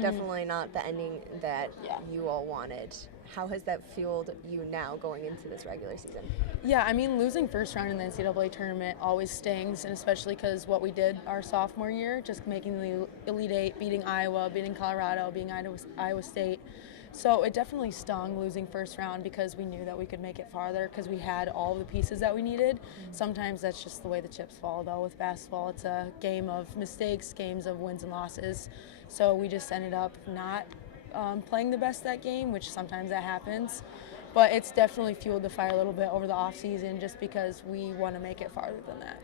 Definitely not the ending that you all wanted. How has that fueled you now going into this regular season? Yeah, I mean, losing first round in the NCAA tournament always stings, and especially because what we did our sophomore year, just making the Elite Eight, beating Iowa, beating Colorado, beating Iowa State. So it definitely stung losing first round because we knew that we could make it farther because we had all the pieces that we needed. Sometimes that's just the way the chips fall, though. With basketball, it's a game of mistakes, games of wins and losses. So we just ended up not playing the best that game, which sometimes that happens. But it's definitely fueled the fire a little bit over the off season just because we want to make it farther than that.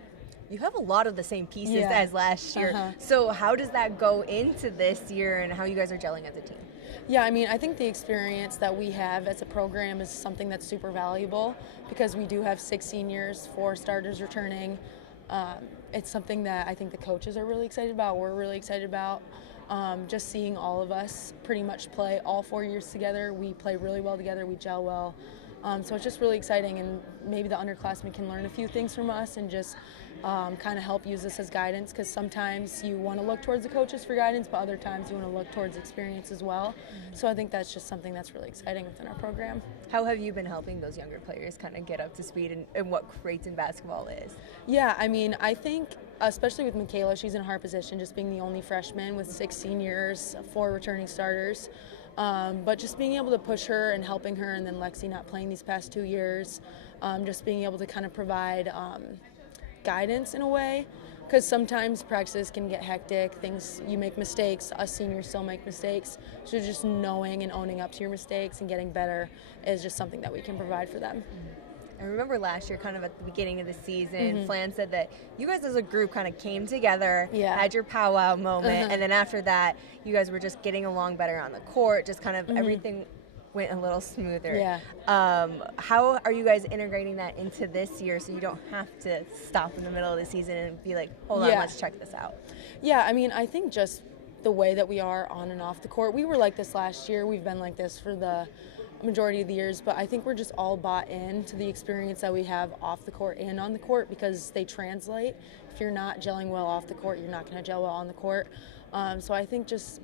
You have a lot of the same pieces as last year. So how does that go into this year and how you guys are gelling as a team? Yeah, I mean, I think the experience that we have as a program is something that's super valuable because we do have 6 seniors, 4 starters returning. It's something that I think the coaches are really excited about. We're really excited about. Just seeing all of us pretty much play all 4 years together. We play really well together. We gel well. So it's just really exciting, and maybe the underclassmen can learn a few things from us and just kind of help use this as guidance, because sometimes you want to look towards the coaches for guidance, but other times you want to look towards experience as well. So I think that's just something that's really exciting within our program. How have you been helping those younger players kind of get up to speed in what Creighton basketball is? Yeah, I mean, I think especially with Michaela, she's in a hard position just being the only freshman with 6 seniors, 4 returning starters. But just being able to push her and helping her, and then Lexi not playing these past 2 years, just being able to kind of provide guidance in a way, because sometimes practices can get hectic, you make mistakes, us seniors still make mistakes, so just knowing and owning up to your mistakes and getting better is just something that we can provide for them. I remember last year, kind of at the beginning of the season, Flan said that you guys as a group kind of came together, had your powwow moment, and then after that, you guys were just getting along better on the court, just kind of everything went a little smoother. Yeah. How are you guys integrating that into this year so you don't have to stop in the middle of the season and be like, hold on, let's check this out? Yeah, I mean, I think just the way that we are on and off the court, we were like this last year. We've been like this for the majority of the years, but I think we're just all bought into the experience that we have off the court and on the court because they translate. If you're not gelling well off the court, you're not going to gel well on the court. So I think just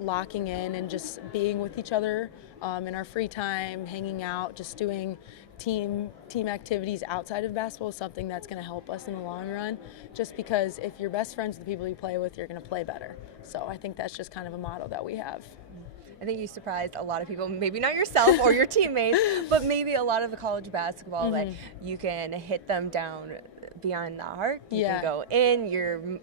locking in and just being with each other in our free time, hanging out, just doing team activities outside of basketball is something that's going to help us in the long run, just because if you're best friends with the people you play with, you're going to play better. So I think that's just kind of a motto that we have. I think you surprised a lot of people, maybe not yourself or your teammates, but maybe a lot of the college basketball that you can hit them down beyond the arc. You can go in,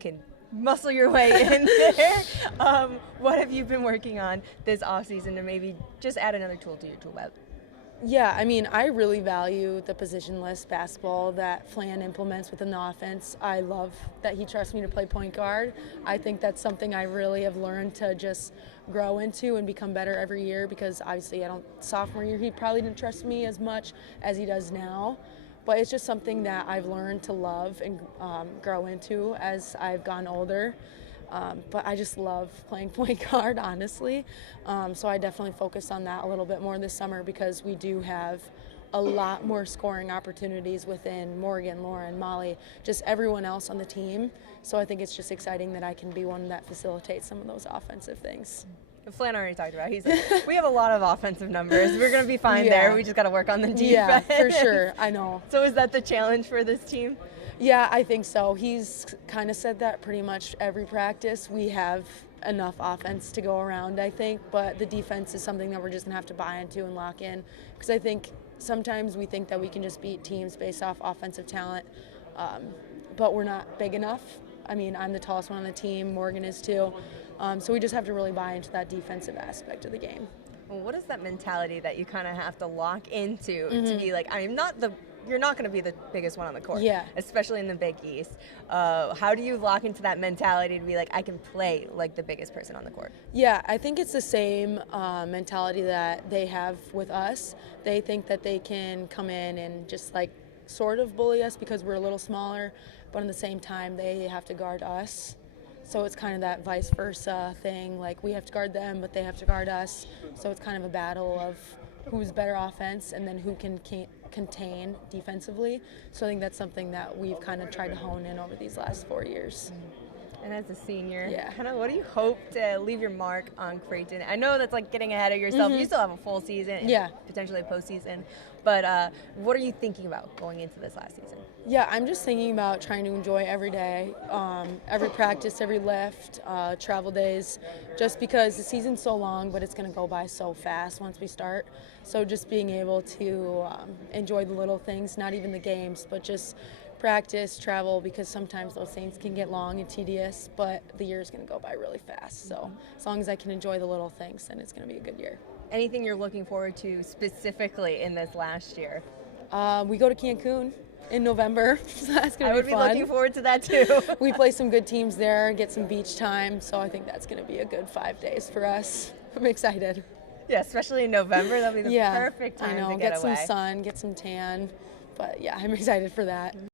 can muscle your way in there. What have you been working on this offseason to maybe just add another tool to your tool belt? Yeah, I mean, I really value the positionless basketball that Flan implements within the offense. I love that he trusts me to play point guard. I think that's something I really have learned to just grow into and become better every year, because obviously sophomore year he probably didn't trust me as much as he does now. But it's just something that I've learned to love and grow into as I've gotten older. But I just love playing point guard, honestly. So I definitely focused on that a little bit more this summer, because we do have a lot more scoring opportunities within Morgan, Lauren, Molly, just everyone else on the team. So I think it's just exciting that I can be one that facilitates some of those offensive things. Flan already talked about it. He's like, we have a lot of offensive numbers. We're going to be fine there. We just got to work on the defense. Yeah, for sure. I know. So is that the challenge for this team? Yeah, I think so. He's kind of said that pretty much every practice. We have enough offense to go around, I think, but the defense is something that we're just going to have to buy into and lock in, because I think sometimes we think that we can just beat teams based off offensive talent, but we're not big enough. I mean, I'm the tallest one on the team. Morgan is too. So we just have to really buy into that defensive aspect of the game. Well, what is that mentality that you kind of have to lock into to be like, you're not going to be the biggest one on the court, especially in the Big East. How do you lock into that mentality to be like, I can play like the biggest person on the court? Yeah, I think it's the same mentality that they have with us. They think that they can come in and just like sort of bully us because we're a little smaller, but at the same time they have to guard us. So it's kind of that vice versa thing, like we have to guard them, but they have to guard us. So it's kind of a battle of who's better offense and then who can contain defensively. So I think that's something that we've kind of tried to hone in over these last 4 years. And as a senior, Yeah. kind of what do you hope to leave your mark on Creighton? I know that's like getting ahead of yourself. You still have a full season and potentially a postseason. But what are you thinking about going into this last season? Yeah, I'm just thinking about trying to enjoy every day, every practice, every lift, travel days, just because the season's so long, but it's going to go by so fast once we start. So just being able to enjoy the little things, not even the games, but just practice, travel, because sometimes those things can get long and tedious, but the year's going to go by really fast. So as long as I can enjoy the little things, then it's going to be a good year. Anything you're looking forward to specifically in this last year? We go to Cancun in November, so that's going to be fun. I would be looking forward to that too. We play some good teams there, get some beach time, so I think that's going to be a good 5 days for us. I'm excited. Yeah, especially in November, that'll be the perfect time to get away. Get some sun, get some tan, but yeah, I'm excited for that.